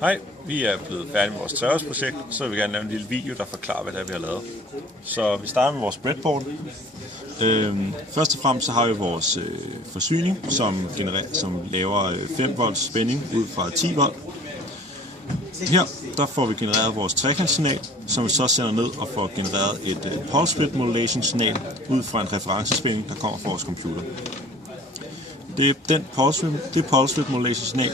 Hej, vi er blevet færdige med vores 3-årsprojekt, så vil vi gerne lave en lille video, der forklarer, hvad det er, vi har lavet. Så vi starter med vores breadboard. Først og fremmest så har vi vores forsyning, som laver 5 volts spænding ud fra 10 volt. Her der får vi genereret vores trekantssignal, som vi så sender ned og får genereret et pulse width modulation signal ud fra en referencespænding, der kommer fra vores computer. Det pulse width modulation signal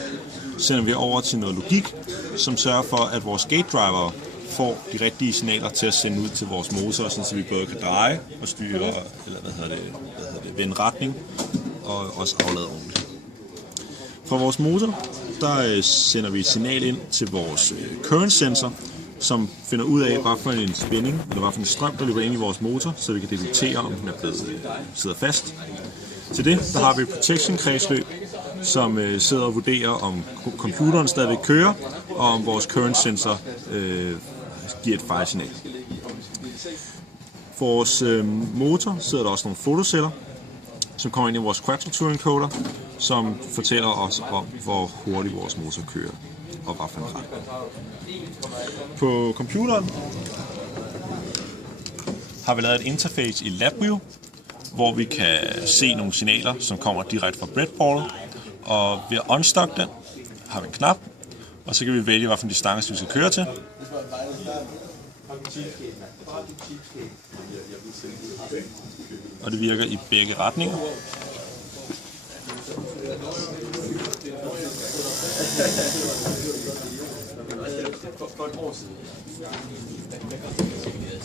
sender vi over til noget logik, som sørger for, at vores gate driver får de rigtige signaler til at sende ud til vores motor, så vi både kan dreje og styre, eller vende retning og også aflade ordentligt. Fra vores motor, der sender vi et signal ind til vores current sensor, som finder ud af, hvad for en spænding, eller hvad for en strøm, der løber ind i vores motor, så vi kan detektere, om den sidder fast. Til det, der har vi et protection kredsløb, som sidder og vurderer, om computeren stadigvæk kører, og om vores current sensor giver et fejlsignal. For vores motor sidder der også nogle fotoceller, som kommer ind i vores quadrature encoder, som fortæller os om, hvor hurtigt vores motor kører, og hvad for en retning. På computeren har vi lavet et interface i LabVIEW, hvor vi kan se nogle signaler, som kommer direkte fra breadboardet, og ved at unstock den, har vi en knap, og så kan vi vælge, hvilken distance vi skal køre til. Og det virker i begge retninger.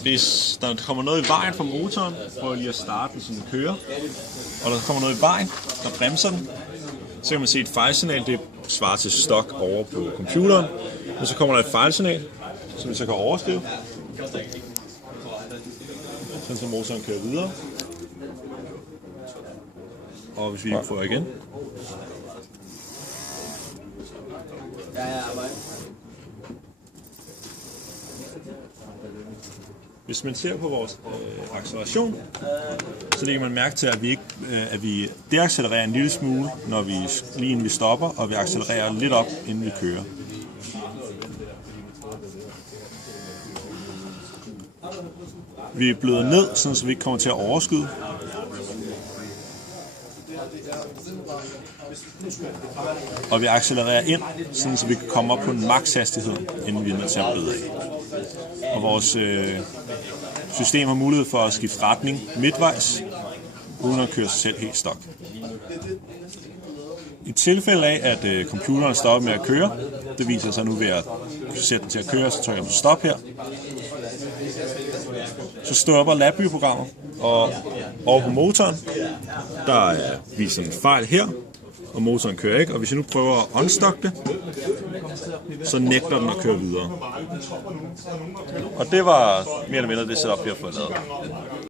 Hvis der kommer noget i vejen fra motoren, prøver jeg lige at starte den, så den kører, og der kommer noget i vejen, der bremser den, så kan man se et fejlsignal, det svarer til stok over på computeren, og så kommer der et fejlsignal, som vi så kan overskrive, sådan så motoren kører videre. Og hvis vi prøver igen. Hvis man ser på vores acceleration, så lægger man mærke til, at vi deaccelererer en lille smule, lige inden vi stopper, og vi accelererer lidt op, inden vi kører. Vi bløder ned, så vi ikke kommer til at overskyde. Og vi accelererer ind, så vi kan komme op på en makshastighed, inden vi er nødt til at bløde af. Og vores system har mulighed for at skifte retning midtvejs, uden at køre sig selv helt stok. I tilfælde af, at computeren stopper med at køre, det viser sig nu ved at sætte den til at køre, så trykker jeg på stop her. Så stopper LabVIEW-programmet, og over på motoren, der viser en fejl her, og motoren kører ikke, og hvis jeg nu prøver at unstock det, så nægter den at køre videre. Og det var mere eller mindre det setup, vi har fået lavet.